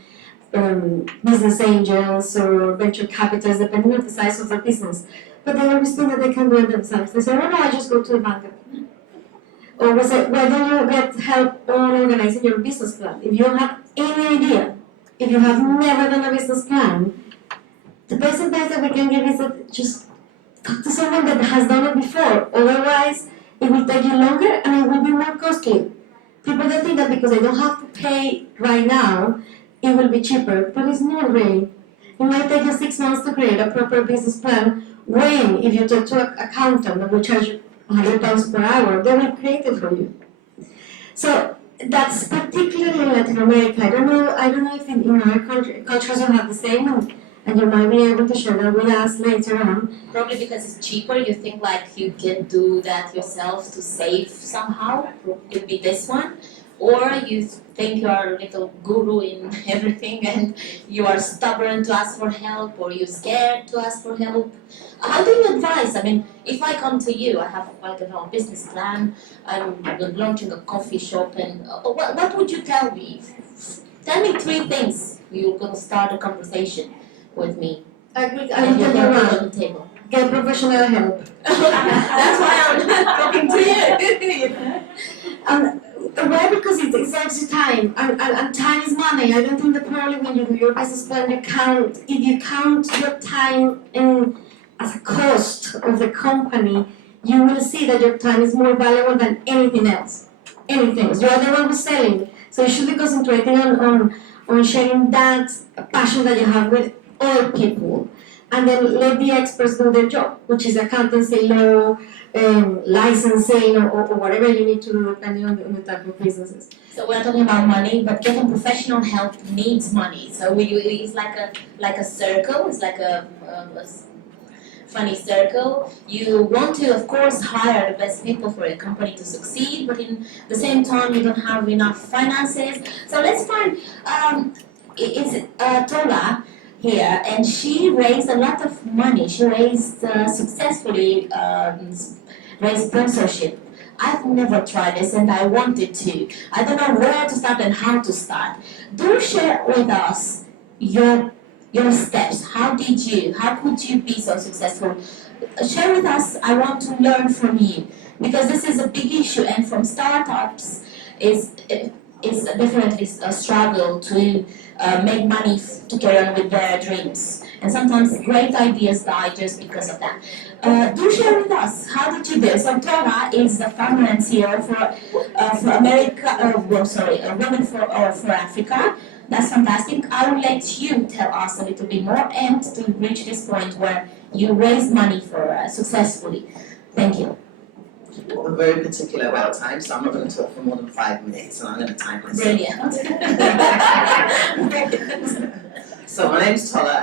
business angels or venture capitalists, depending on the size of the business. But they always think that they can do it themselves. They say, oh no, I just go to the bank. Or we say, why don't you get help on organizing your business plan? If you don't have any idea, if you have never done a business plan, the best advice that we can give is that just talk to someone that has done it before. Otherwise, it will take you longer and it will be more costly. People that think that because they don't have to pay right now, it will be cheaper, but it's not really. It might take you 6 months to create a proper business plan, when if you talk to an accountant that will charge you £100 per hour, they will create it for you. So that's particularly in Latin America. I don't know if in our cultures you have the same, and you might be able to share that with us later on. Probably because it's cheaper, you think like you can do that yourself to save somehow, could be this one. Or you think you are a little guru in everything and you are stubborn to ask for help, or you're scared to ask for help. How do you advise? I mean, if I come to you, I have, I don't know, a business plan, I'm launching a coffee shop, and what would you tell me? Tell me 3 things. You're going to start a conversation with me. I will tell you on the table. Get professional help. That's why I'm talking to you. Why? Because it saves you time, and time is money. I don't think the problem when you do your business plan, if you count your time as a cost of the company, you will see that your time is more valuable than anything else. Anything else. You are the one who's selling. So you should be concentrating on sharing that passion that you have with other people. And then let the experts do their job, which is accountancy, law, licensing, or whatever you need to do depending on the type of businesses. So we're talking about money, but getting professional help needs money. So it's like a circle. It's like a funny circle. You want to, of course, hire the best people for a company to succeed, but in the same time, you don't have enough finances. So let's find. It's Tola here, and she raised a lot of money. She raised successfully raised sponsorship. I've never tried this, and I wanted to. I don't know where to start and how to start. Do share with us your steps. How could you be so successful? Share with us. I want to learn from you, because this is a big issue, and from startups is definitely a struggle to make money to carry on with their dreams. And sometimes great ideas die just because of that. Do share with us, how did you do it? So Tora is the founder and CEO for America, Women for Africa. That's fantastic. I will let you tell us a little bit more, and to reach this point where you raise money for successfully. Thank you. I'm very particular about time, so I'm not going to talk for more than 5 minutes, and I'm going to time myself. Brilliant. So my name's Tola.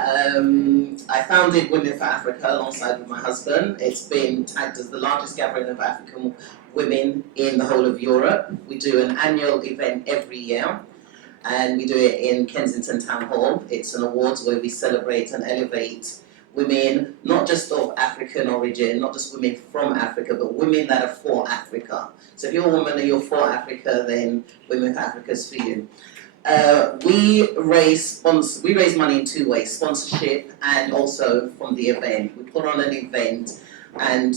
I founded Women for Africa alongside with my husband. It's been tagged as the largest gathering of African women in the whole of Europe. We do an annual event every year, and we do it in Kensington Town Hall. It's an awards where we celebrate and elevate women, not just of African origin, not just women from Africa, but women that are for Africa. So if you're a woman and you're for Africa, then Women for Africa is for you. We raise money in 2 ways, sponsorship and also from the event. We put on an event, and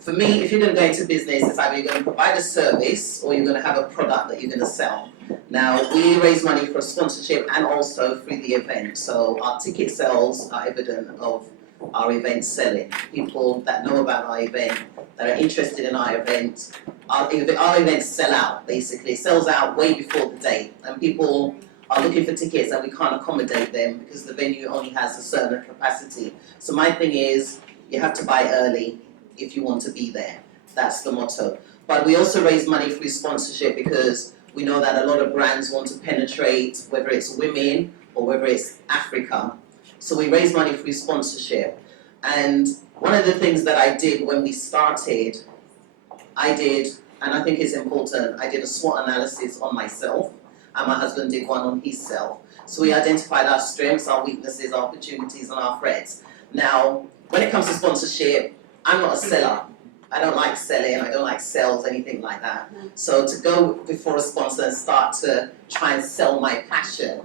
for me, if you're going to go into business, it's either you're going to provide a service or you're going to have a product that you're going to sell. Now, we raise money for sponsorship and also through the event. So our ticket sales are evident of our event selling. People that know about our event, that are interested in our event, our events sell out, basically. It sells out way before the date. And people are looking for tickets and we can't accommodate them because the venue only has a certain capacity. So my thing is, you have to buy early if you want to be there. That's the motto. But we also raise money through sponsorship because we know that a lot of brands want to penetrate, whether it's women or whether it's Africa. So we raise money through sponsorship. And one of the things that I did when we started, and I think it's important, I did a SWOT analysis on myself, and my husband did one on himself. So we identified our strengths, our weaknesses, our opportunities, and our threats. Now, when it comes to sponsorship, I'm not a seller. I don't like selling, I don't like sales, anything like that. So to go before a sponsor and start to try and sell my passion,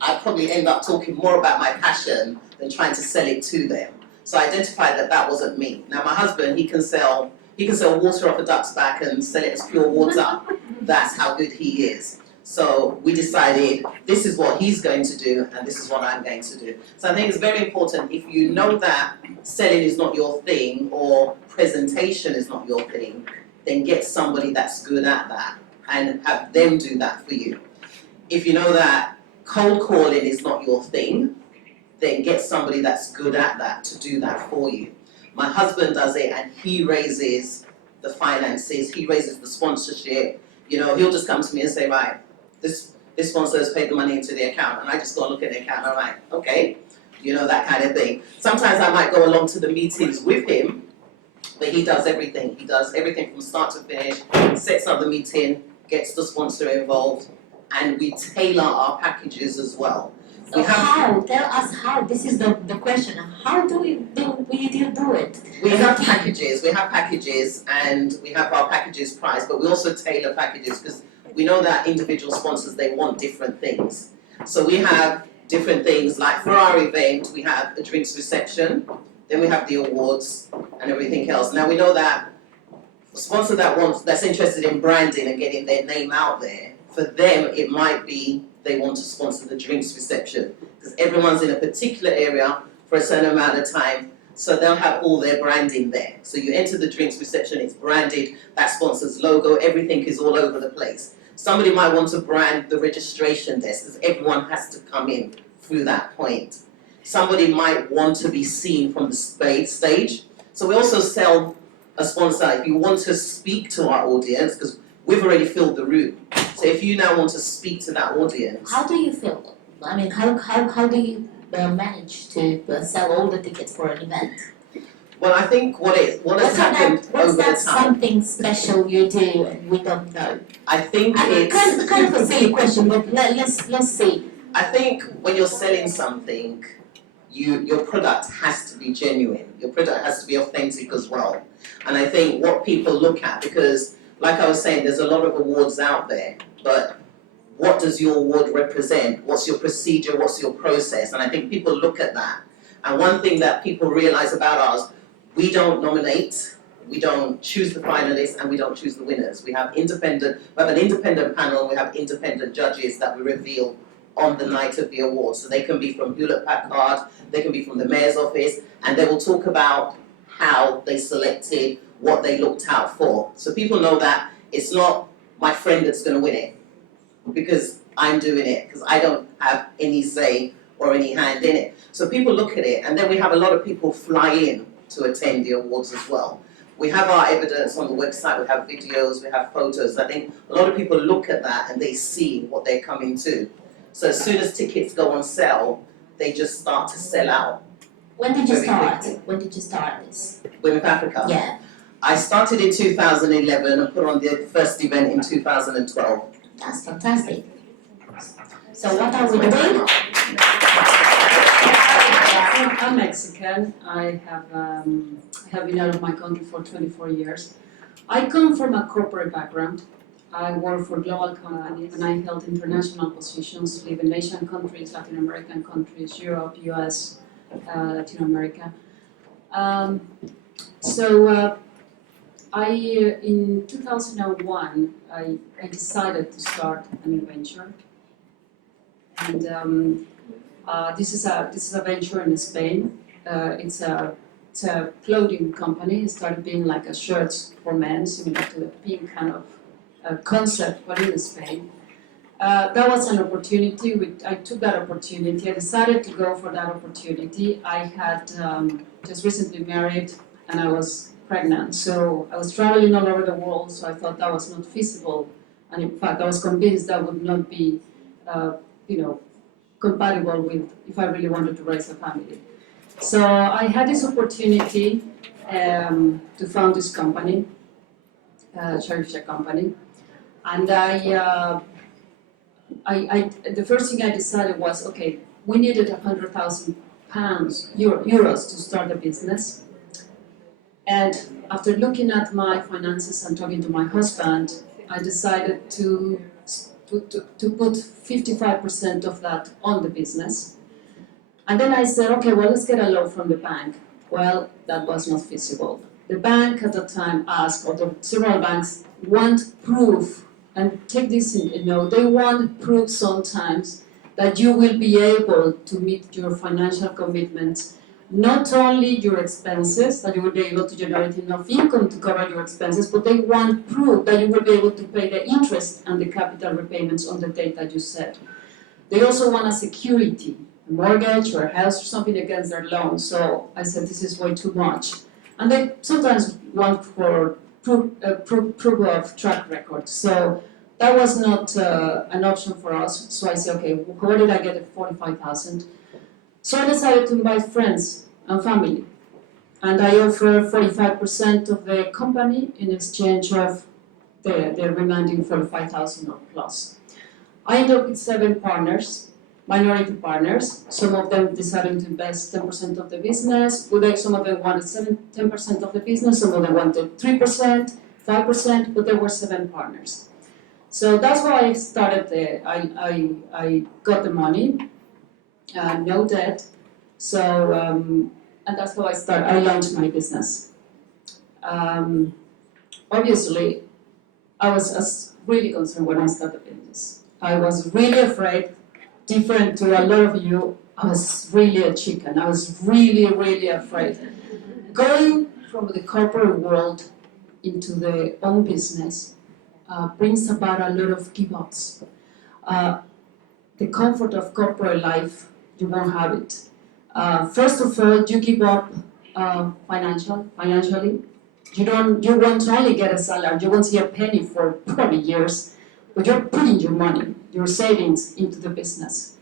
I'd probably end up talking more about my passion than trying to sell it to them. So I identified that that wasn't me. Now my husband, he can sell water off a duck's back and sell it as pure water. That's how good he is. So we decided this is what he's going to do and this is what I'm going to do. So I think it's very important, if you know that selling is not your thing or presentation is not your thing, then get somebody that's good at that and have them do that for you. If you know that cold calling is not your thing, then get somebody that's good at that to do that for you. My husband does it and he raises the finances, he raises the sponsorship. You know, he'll just come to me and say, right, this sponsor has paid the money into the account, and I just go and look at the account and I'm like, okay, you know, that kind of thing. Sometimes I might go along to the meetings with him, but he does everything. He does everything from start to finish, sets up the meeting, gets the sponsor involved, and we tailor our packages as well. So how? Tell us how. This is the question. How do you do it? We have packages, and we have our packages priced, but we also tailor packages because we know that individual sponsors, they want different things. So we have different things, like for our event, we have a drinks reception, then we have the awards and everything else. Now we know that a sponsor that's interested in branding and getting their name out there, for them it might be they want to sponsor the drinks reception because everyone's in a particular area for a certain amount of time, so they'll have all their branding there. So you enter the drinks reception, it's branded, that sponsor's logo, everything is all over the place. Somebody might want to brand the registration desk because everyone has to come in through that point. Somebody might want to be seen from the stage. So we also sell a sponsor if you want to speak to our audience, because we've already filled the room. So if you now want to speak to that audience. How do you feel? I mean, how do you manage to sell all the tickets for an event? Well, I think what has happened over the time. What's that something special you do and we don't know? I think it's kind of a silly question, but let's see. I think when you're selling something, your product has to be genuine. Your product has to be authentic as well. And I think what people look at, because like I was saying, there's a lot of awards out there, but what does your award represent? What's your procedure? What's your process? And I think people look at that. And one thing that people realize about ours, we don't nominate, we don't choose the finalists, and we don't choose the winners. We have an independent panel, and we have independent judges that we reveal on the night of the awards. So they can be from Hewlett-Packard, they can be from the mayor's office, and they will talk about how they selected, what they looked out for. So people know that it's not my friend that's going to win it, because I'm doing it, because I don't have any say or any hand in it. So people look at it, and then we have a lot of people fly in to attend the awards as well. We have our evidence on the website, we have videos, we have photos. I think a lot of people look at that and they see what they're coming to. So as soon as tickets go on sale, they just start to sell out. When did you Very start? quickly. When did you start this? Women of Africa? Yeah, I started in 2011 and put on the first event in 2012. that's fantastic. So what are we doing? I'm Mexican. I have been out of my country for 24 years. I come from a corporate background. I work for global companies and I held international positions, live in Asian countries, Latin American countries, Europe, US, Latin America. In 2001, I decided to start a new venture, and this is a venture in Spain. It's a clothing company. It started being like a shirts for men, similar to the pink kind of concept, but in Spain. That was an opportunity. I took that opportunity. I decided to go for that opportunity. I had just recently married, and I was pregnant, so I was traveling all over the world. So I thought that was not feasible, and in fact, I was convinced that would not be, compatible with if I really wanted to raise a family. So I had this opportunity to found this company, charity company, and the first thing I decided was, okay, we needed €100,000 to start a business. And after looking at my finances and talking to my husband, I decided to put 55% of that on the business. And then I said, okay, well, let's get a loan from the bank. Well, that was not feasible. The bank at the time asked, or the several banks want proof, and take this in note, they want proof sometimes that you will be able to meet your financial commitments, not only your expenses, that you will be able to generate enough income to cover your expenses, but they want proof that you will be able to pay the interest and the capital repayments on the date that you set. They also want a security, a mortgage or a house or something against their loan. So I said, this is way too much. And they sometimes want for proof of track record. So that was not an option for us. So I said, okay, where did I get the 45,000? So I decided to invite friends and family. And I offer 45% of the company in exchange of the remaining 45,000 or plus. I ended up with 7 partners, minority partners. Some of them decided to invest 10% of the business. Some of them wanted 10% of the business. Some of them wanted 3%, 5%, but there were 7 partners. So that's why I started. I got the money, no debt. So and that's how I launched my business. Obviously, I was really concerned when I started the business. I was really afraid. Different to a lot of you, I was really a chicken. I was really, really afraid. Going from the corporate world into the own business brings about a lot of give-ups. The comfort of corporate life, you won't have it. First of all, you give up financially. You won't only get a salary, you won't see a penny for probably years, but you're putting your money, your savings into the business.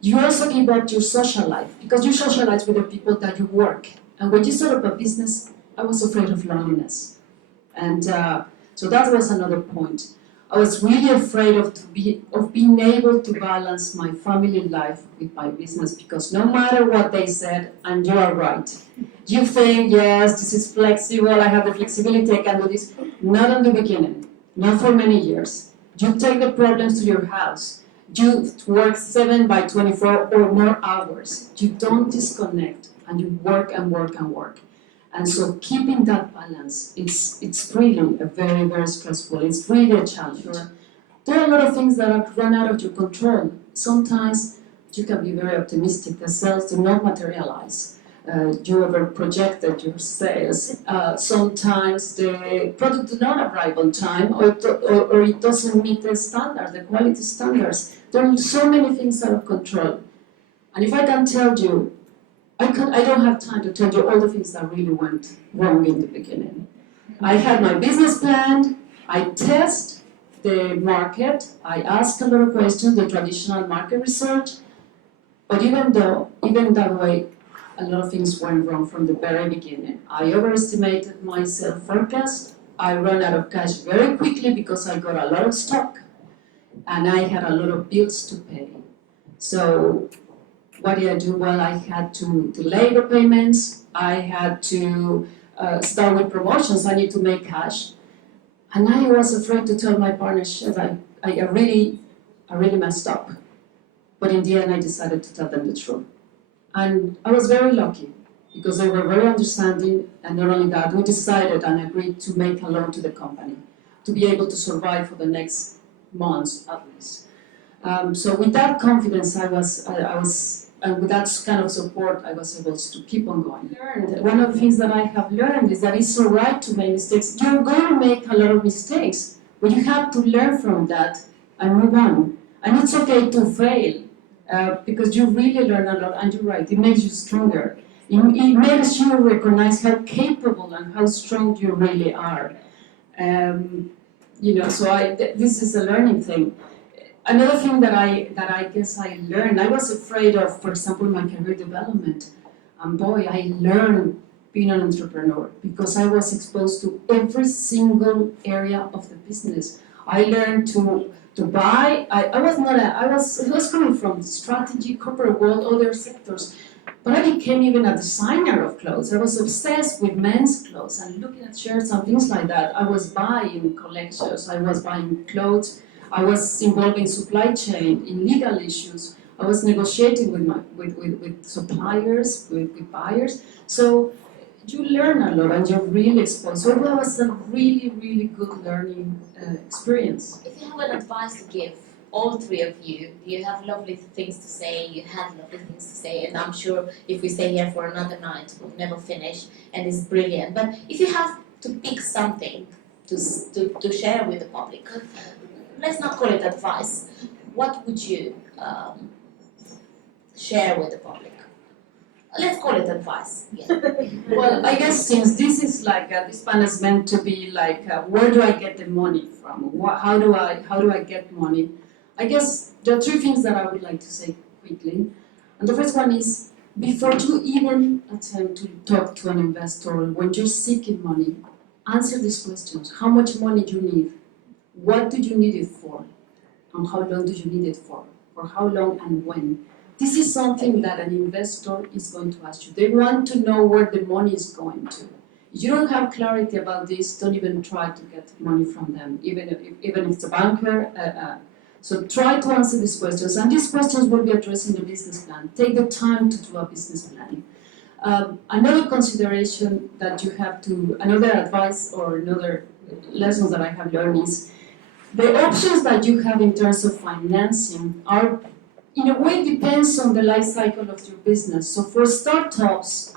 You also give up your social life, because you socialize with the people that you work. And when you set up a business, I was afraid of loneliness. And so that was another point. I was really afraid of being able to balance my family life with my business, because no matter what they said, and you are right, you think, yes, this is flexible, I have the flexibility, I can do this. Not in the beginning, not for many years. You take the problems to your house. You work 7 by 24 or more hours. You don't disconnect, and you work and work and work. And so keeping that balance, it's really a very, very stressful. It's really a challenge. Sure. There are a lot of things that are run out of your control. Sometimes you can be very optimistic. The sales do not materialize. You ever projected your sales. Sometimes the product does not arrive on time, or it doesn't meet the standards, the quality standards. There are so many things out of control. And if I can tell you, I don't have time to tell you all the things that really went wrong in the beginning. I had my business plan, I test the market, I ask a lot of questions, the traditional market research, but even that way, a lot of things went wrong from the very beginning. I overestimated my sales forecast, I ran out of cash very quickly because I got a lot of stock, and I had a lot of bills to pay. So what did I do? Well, I had to delay the payments. I had to start with promotions. I need to make cash. And I was afraid to tell my partners that I really messed up. But in the end, I decided to tell them the truth. And I was very lucky. because they were very understanding, and not only that, we decided and agreed to make a loan to the company to be able to survive for the next months at least. So with that confidence, I was, and with that kind of support, I was able to keep on going. One of the things that I have learned is that it's all right to make mistakes. You're going to make a lot of mistakes, but you have to learn from that and move on. And it's okay to fail, because you really learn a lot, and you're right, it makes you stronger. It makes you recognize how capable and how strong you really are. So this is a learning thing. Another thing that I guess I learned, I was afraid of, for example, my career development. And boy, I learned being an entrepreneur because I was exposed to every single area of the business. I learned to buy. I was coming from strategy, corporate world, other sectors. But I became even a designer of clothes. I was obsessed with men's clothes and looking at shirts and things like that. I was buying collections, I was buying clothes, I was involved in supply chain, in legal issues. I was negotiating with suppliers, with buyers. So you learn a lot and you're really exposed. So that was a really, really good learning experience. If you have an advice to give, all three of you have lovely things to say, you have lovely things to say, and I'm sure if we stay here for another night, we'll never finish, and it's brilliant. But if you have to pick something to share with the public, let's not call it advice, what would you share with the public? Let's call it advice. Yeah. Well, I guess since this is like this panel is meant to be like, where do I get the money from? How do I get money? I guess there are three things that I would like to say quickly. And the first one is, before you even attempt to talk to an investor, when you're seeking money, answer these questions. How much money do you need? What do you need it for? And how long do you need it for? For how long and when? This is something that an investor is going to ask you. They want to know where the money is going to. If you don't have clarity about this, don't even try to get money from them, even if it's a banker. So try to answer these questions, and these questions will be addressed in the business plan. Take the time to do a business plan. Another consideration that you have to, another advice or another lesson that I have learned is the options that you have in terms of financing are, in a way, depends on the life cycle of your business. So for startups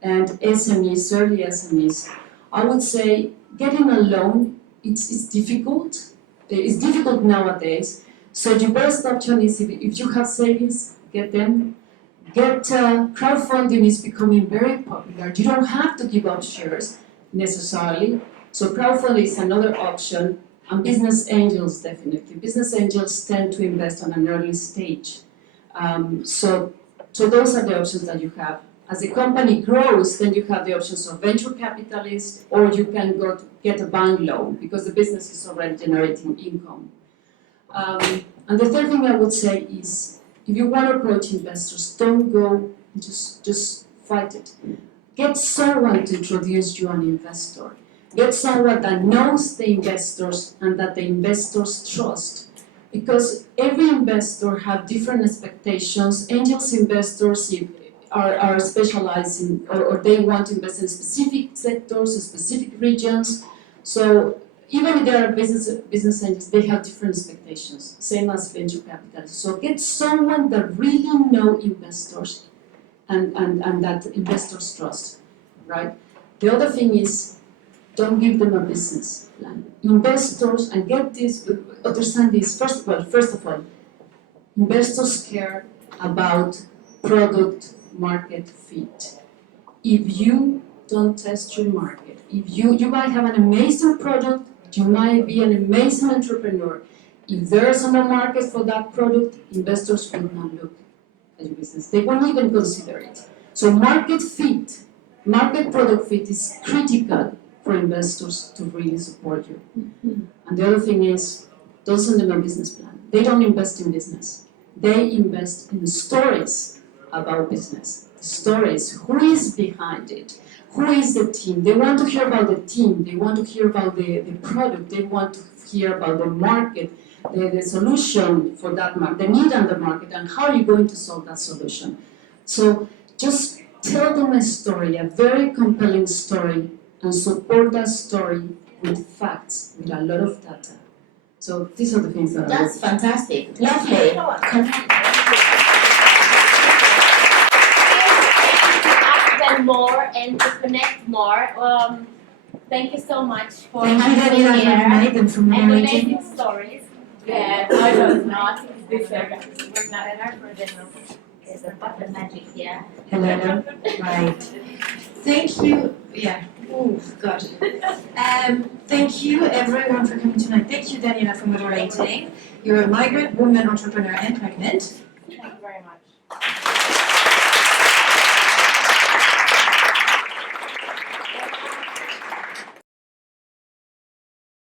and SMEs, early SMEs, I would say getting a loan, it's difficult. It's difficult nowadays. So your best option is if you have savings, get them. Crowdfunding is becoming very popular. You don't have to give up shares necessarily. So crowdfunding is another option. And business angels, definitely. Business angels tend to invest on an early stage. So those are the options that you have. As the company grows, then you have the options of venture capitalists, or you can go to get a bank loan because the business is already generating income. And the third thing I would say is, if you want to approach investors, don't go just fight it. Get someone to introduce you an investor. Get someone that knows the investors and that the investors trust. Because every investor has different expectations. Angels investors are specialized in, or they want to invest in specific sectors, specific regions. So even if there are business angels, they have different expectations, same as venture capitalists. So get someone that really know investors and that investors trust, right? The other thing is, don't give them a business plan. Investors, and get this, understand this, first of all, investors care about product market fit. If you don't test your market, if you might have an amazing product, you might be an amazing entrepreneur. If there's no market for that product, investors will not look at your business. They won't even consider it. So market fit, market product fit is critical for investors to really support you. And the other thing is, don't send them a business plan. They don't invest in business. They invest in stories about business. The stories, who is behind it? Who is the team? They want to hear about the team. They want to hear about the product. They want to hear about the market, the solution for that market, the need on the market, and how you're going to solve that solution. So just tell them a story, a very compelling story, and support that story with facts, with a lot of data. So these are the things that That's fantastic. Lovely. Ask them more and to connect more. Thank you so much for Thank you, having Daniela, me for here inviting them for and moderating. amazing stories. Yeah, I was not. This we're not at our project. There's a button magic here. Hello. Right. Thank you. Yeah. Oh, God. Thank you, everyone, for coming tonight. Thank you, Daniela, for moderating. You're a migrant woman, entrepreneur, and pregnant. Thank you very much.